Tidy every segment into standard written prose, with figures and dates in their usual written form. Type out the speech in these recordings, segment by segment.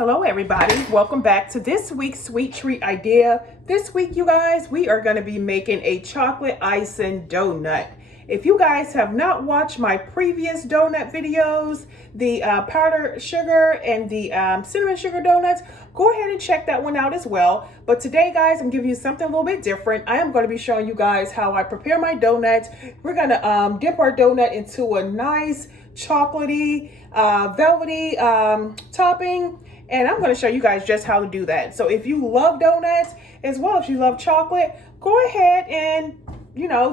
Hello everybody, welcome back to this week's sweet treat idea. This week, you guys, we are going to be making a chocolate icing donut. If you guys have not watched my previous donut videos, the powdered sugar and the cinnamon sugar donuts, go ahead and check that one out as well. But today, guys, I'm giving you something a little bit different. I am going to be showing you guys how I prepare my donuts. We're going to dip our donut into a nice chocolatey, velvety topping. And I'm going to show you guys just how to do that. So if you love donuts, as well as you love chocolate, go ahead and,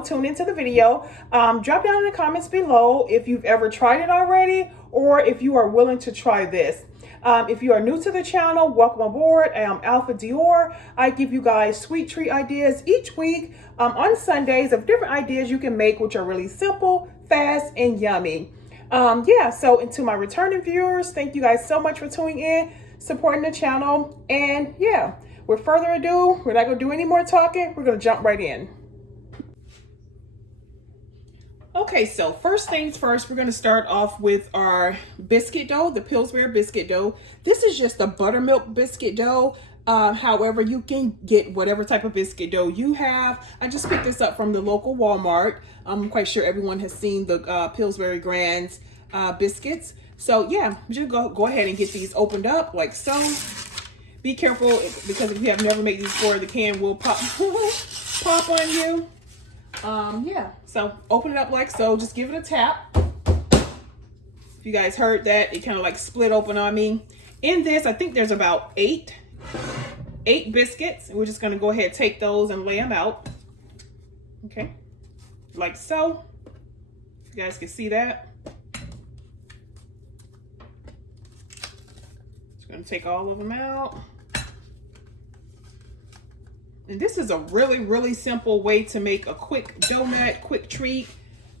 tune into the video. Drop down in the comments below if you've ever tried it already, or if you are willing to try this. If you are new to the channel, welcome aboard. I am AlphaDior. I give you guys sweet treat ideas each week on Sundays of different ideas you can make, which are really simple, fast, and yummy. So to my returning viewers, thank you guys so much for tuning in, supporting the channel. And yeah, with further ado, we're not gonna do any more talking. We're gonna jump right in. Okay, so first things first, we're gonna start off with our biscuit dough, the Pillsbury biscuit dough. This is just a buttermilk biscuit dough. However, you can get whatever type of biscuit dough you have. I just picked this up from the local Walmart. I'm quite sure everyone has seen the Pillsbury Grands biscuits. So yeah, just go ahead and get these opened up like so. Be careful because if you have never made these before, the can will pop pop on you. So open it up like so. Just give it a tap. If you guys heard that, it kind of like split open on me. In this, I think there's about eight biscuits. We're just going to go ahead and take those and lay them out. Okay, like so. You guys can see that. Just going to take all of them out. And this is a really, really simple way to make a quick donut, quick treat.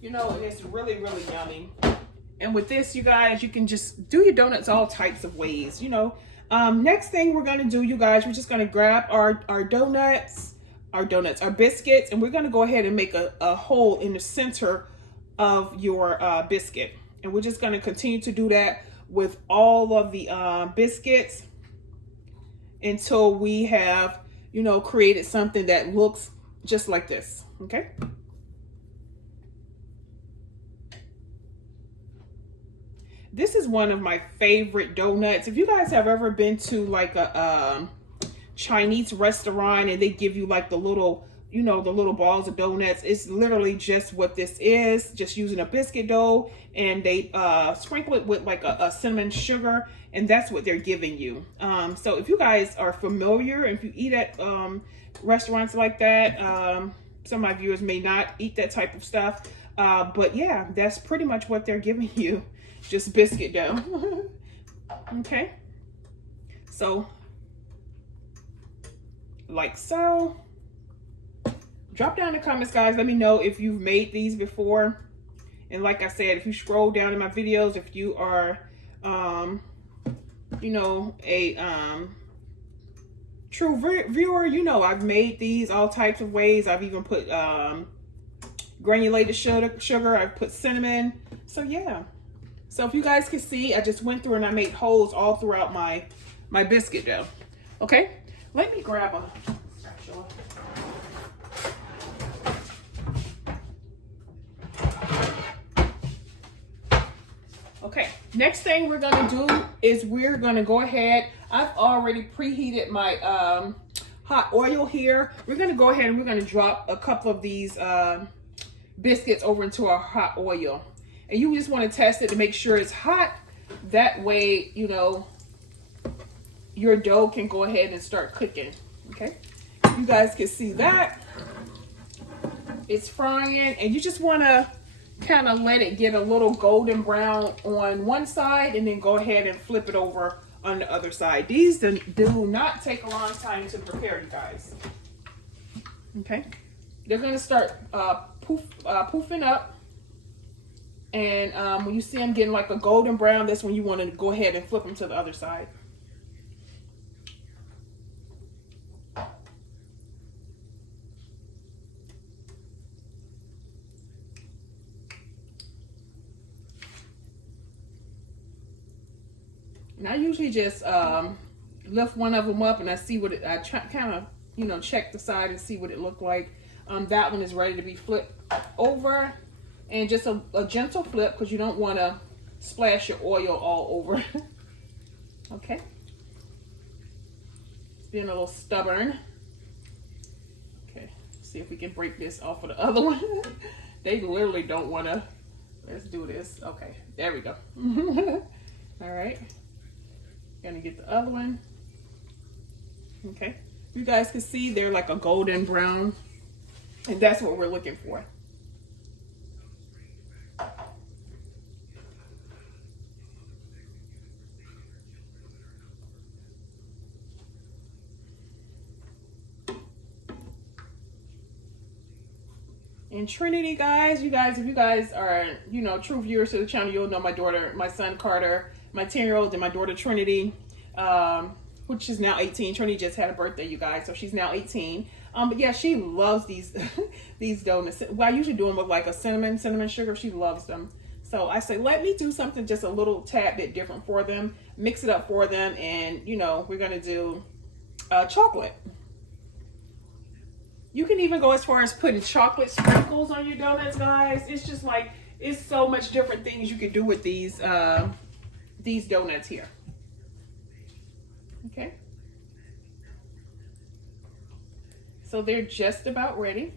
And it's really, really yummy. And with this, you guys, you can just do your donuts all types of ways, Next thing we're going to do, you guys, we're just going to grab our biscuits, and we're going to go ahead and make a hole in the center of your biscuit. And we're just going to continue to do that with all of the biscuits until we have, created something that looks just like this. Okay. This is one of my favorite donuts. If you guys have ever been to like a Chinese restaurant and they give you like the little, the little balls of donuts, it's literally just what this is, just using a biscuit dough, and they sprinkle it with like a cinnamon sugar, and that's what they're giving you. So if you guys are familiar, if you eat at restaurants like that, some of my viewers may not eat that type of stuff, but yeah, that's pretty much what they're giving you. Just biscuit dough. Okay, so like so. Drop down in the comments, guys, let me know if you've made these before. And like I said, if you scroll down in my videos, if you are true viewer, I've made these all types of ways. I've even put granulated sugar, I've put cinnamon. So yeah. So if you guys can see, I just went through and I made holes all throughout my biscuit dough. Okay, let me grab a spatula. Okay, next thing we're gonna do is we're gonna go ahead. I've already preheated my hot oil here. We're gonna go ahead and we're gonna drop a couple of these biscuits over into our hot oil. And you just want to test it to make sure it's hot. That way, your dough can go ahead and start cooking. Okay, you guys can see that it's frying, and you just want to kind of let it get a little golden brown on one side, and then go ahead and flip it over on the other side. These do not take a long time to prepare, you guys. Okay, they're going to start poofing up. And when you see them getting like a golden brown, that's when you want to go ahead and flip them to the other side. And I usually just lift one of them up and I see what I kind of, you know, check the side and see what it looked like. That one is ready to be flipped over, and just a gentle flip because you don't want to splash your oil all over. Okay. It's being a little stubborn. Okay, see if we can break this off of the other one. They literally don't want to. Let's do this. Okay, there we go. All right. Gonna get the other one. Okay. You guys can see they're like a golden brown, and that's what we're looking for. And Trinity, guys, if you guys are, you know, true viewers to the channel, you'll know my daughter, my son Carter, my 10-year-old, and my daughter Trinity, which is now 18. Trinity just had a birthday, you guys, so she's now 18. But yeah, she loves these these donuts. Well, I usually do them with like a cinnamon sugar. She loves them. So I say, let me do something just a little tad bit different for them, mix it up for them, and you know, we're gonna do chocolate. You can even go as far as putting chocolate sprinkles on your donuts, guys. It's just like, it's so much different things you can do with these donuts here. Okay. So they're just about ready.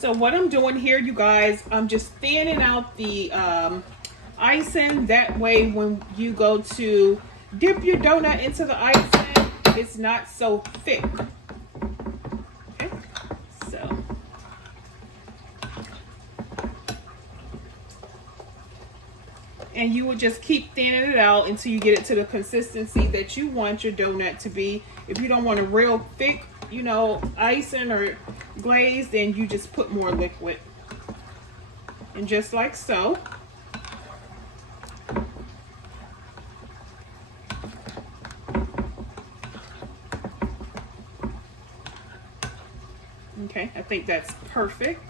So what I'm doing here, you guys, I'm just thinning out the icing. That way when you go to dip your donut into the icing, it's not so thick. And you will just keep thinning it out until you get it to the consistency that you want your donut to be. If you don't want a real thick, you know, icing or glaze, then you just put more liquid. And just like so. Okay, I think that's perfect.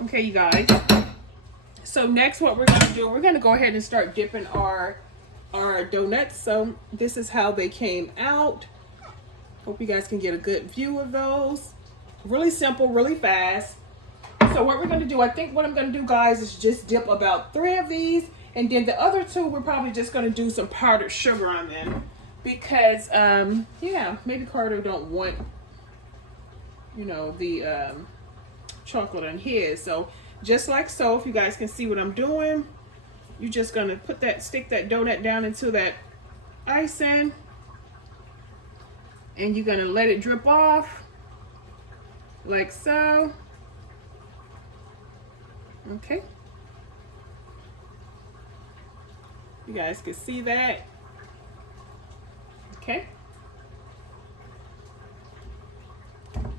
Okay, you guys. So next what we're going to do, we're going to go ahead and start dipping our donuts. So this is how they came out. Hope you guys can get a good view of those. Really simple, really fast. So what we're going to do, I think what I'm going to do, guys, is just dip about 3 of these. And then the other 2, we're probably just going to do some powdered sugar on them. Because, yeah, maybe Carter don't want, you know, the chocolate on his. So just like so, if you guys can see what I'm doing, you're just going to stick that donut down into that icing. And you're going to let it drip off. Like so. Okay. You guys can see that. Okay.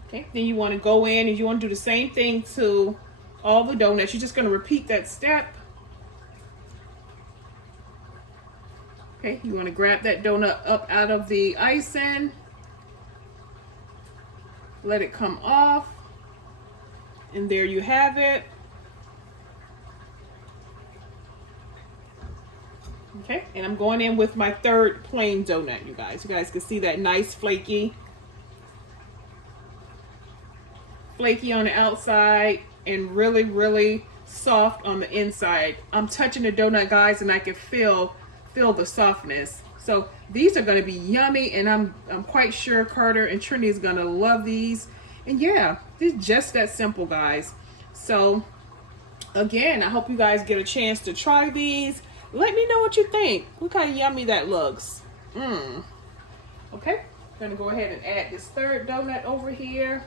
Okay, then you want to go in and you want to do the same thing to all the donuts. You're just going to repeat that step. Okay, you want to grab that donut up out of the icing. Let it come off. And there you have it. Okay, and I'm going in with my 3rd plain donut, you guys. You guys can see that nice flaky on the outside and really, really soft on the inside. I'm touching the donut, guys, and I can feel the softness. So these are going to be yummy, and I'm quite sure Carter and Trinity is going to love these. And yeah, it's just that simple, guys. So again, I hope you guys get a chance to try these. Let me know what you think. Look how yummy that looks. Okay, I'm going to go ahead and add this 3rd donut over here.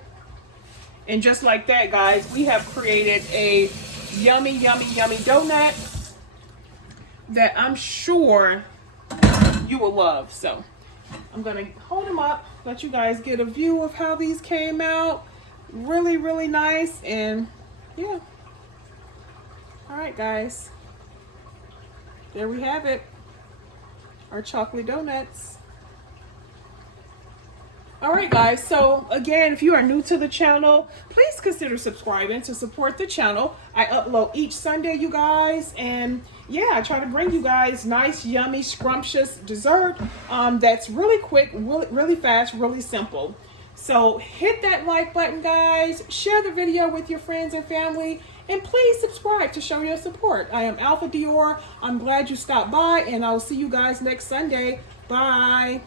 And just like that, guys, we have created a yummy, yummy, yummy donut that I'm sure you will love. So I'm going to hold them up, let you guys get a view of how these came out. Really, really nice. And yeah. All right, guys. There we have it. Our chocolate donuts. All right, guys, so again, if you are new to the channel, please consider subscribing to support the channel. I upload each Sunday, you guys, and yeah, I try to bring you guys nice, yummy, scrumptious dessert that's really quick, really fast, really simple. So hit that like button, guys, share the video with your friends and family, and please subscribe to show your support. I am AlphaDior. I'm glad you stopped by, and I'll see you guys next Sunday. Bye.